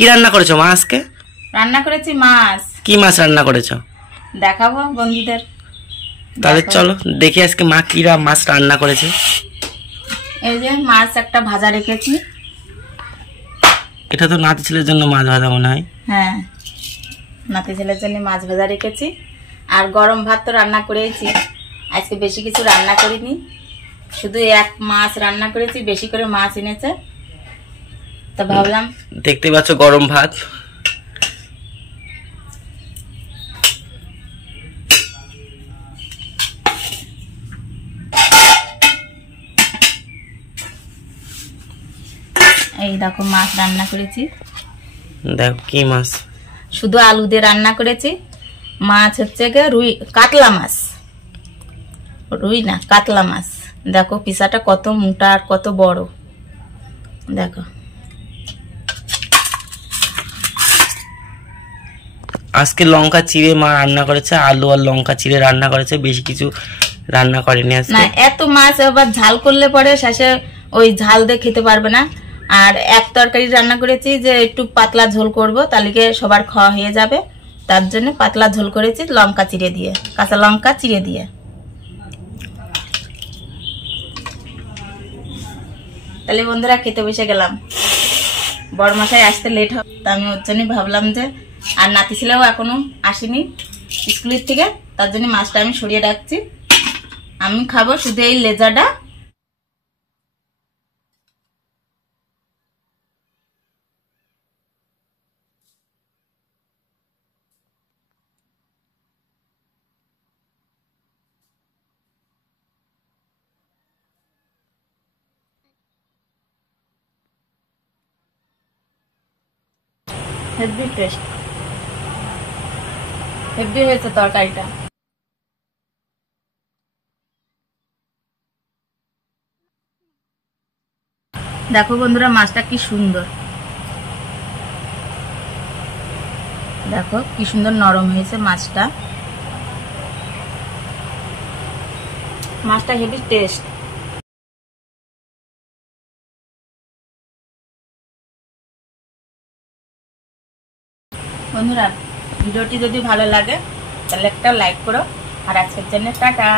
কি রান্না করেছো মা আজকে? রান্না করেছি মাছ। কি মাছ রান্না করেছো? দেখাবো বন্ধুদের। তাহলে চলো দেখি আজকে মা কি মাছ রান্না করেছে। এই যে মাছ একটা ভাজা রেখেছি। এটা তো নাতি ছেলের জন্য মাছ ভাজা মনে হয়। হ্যাঁ, নাতি ছেলের জন্য মাছ ভাজা রেখেছি। আর গরম ভাত তো রান্না করেছি। আজকে বেশি কিছু রান্না করিনি, শুধু এক মাছ রান্না করেছি। বেশি করে মাছ এনেছে তো ভাবলাম। দেখতে পাচ্ছ গরম ভাত। এই দেখো মাছ রান্না করেছি। দেখো কি মাছ? শুধু আলু দিয়ে রান্না করেছি। মাছ হচ্ছে গিয়ে রুই, কাতলা মাছ। রুই না, কাতলা মাছ। দেখো পিসাটা কত মোটা আর কত বড়। দেখো আজকে লঙ্কা চিড়ে মা রান্না করেছে, আলু আর লঙ্কা চিড়ে রান্না করেছে, বেশি কিছু রান্না করেনি আজকে। না, এত মাছ আবার ঝাল করলে পরে শেষে ওই ঝাল দিয়ে খেতে পারবে না। আর এক তরকারি রান্না করেছি যে একটু পাতলা ঝোল করব, তাহলে সবার খাওয়া হয়ে যাবে। তার জন্য পাতলা ঝোল করেছি লঙ্কা চিড়ে দিয়ে, কাঁচা লঙ্কা চিড়ে দিয়ে। তাহলে বন্ধুরা খেতে বসে গেলাম। বড়মশাই আসতে লেট হবে, তা আমি ওর জন্যই ভাবলাম যে, আর নাতি ছেলেও এখনো আসেনি স্কুলের থেকে, তার জন্য মাছটা আমি সরিয়ে রাখছি। আমি খাবো শুধু এই লেজাটা। হেভি টেস্ট, হেভি হয়েছে তরকারিটা। দেখো বন্ধুরা মাছটা কি সুন্দর, দেখো কি সুন্দর নরম হয়েছে মাছটা। মাছটা হেভি টেস্ট। বন্ধুরা ভিডিওটি যদি ভালো লাগে তাহলে একটা লাইক করো। আর আজকের জন্য টাটা।